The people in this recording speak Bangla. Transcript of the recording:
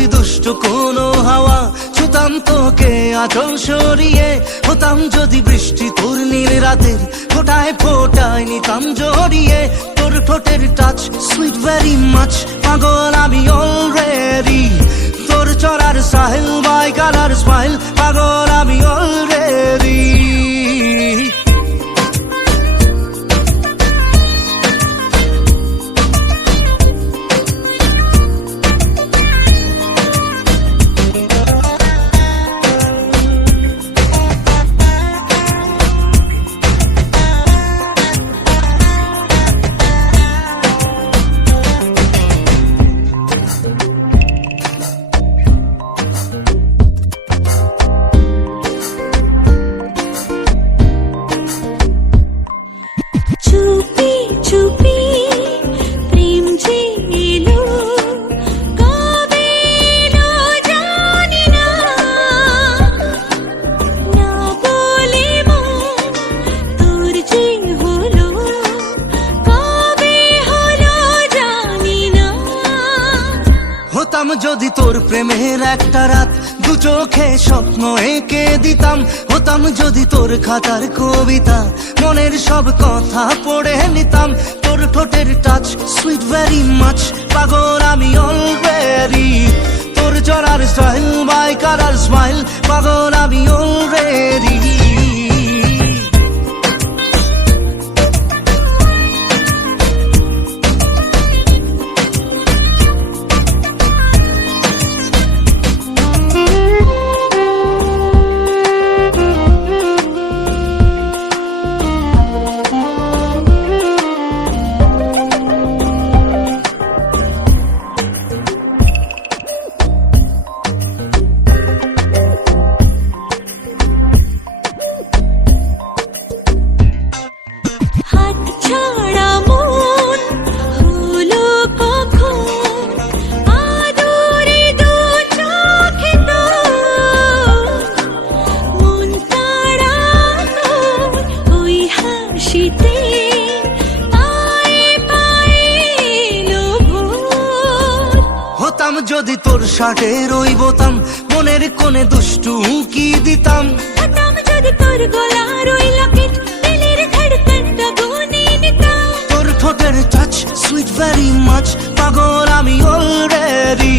যদি দুষ্ট কোনো হাওয়া, ছুতাম তোকে আঁচল সরিয়ে। হতাম যদি বৃষ্টি তোর নীল রাতের ফোটায় ফোটায় নিতাম জড়িয়ে। তোর ঠোঁটের টাচ সুইট ভেরি মাচ, পাগল আমি অলরেডি। তোর চড়ার সাহেল বাই কালার স্মাইল, পাগল আমি অলরেডি। হতাম যদি তোর প্রেমের একটা রাত, দু চোখে স্বপ্ন এঁকে দিতাম। হতাম যদি তোর খাতার কবিতা, মনের সব কথা পড়ে নিতাম। তোর ঠোঁটের টাচ সুইট ভেরি মাচ, পাগল আমি অলরেডি। তোর চড়ার স্টাইল বাই কালার স্মাইল, পাগল আমি অলরেডি। হতাম যদি তোর শার্টের ওই বোতাম, মনের কোণে দুষ্টু উঁকি দিতাম। হতাম যদি তোর গলার ওই লকেট, দিলের ধড়কনটা গুনে নিতাম। তোর ঠোঁটের টাচ সুইট ভেরি মাচ, পাগল আমি অলরেডি।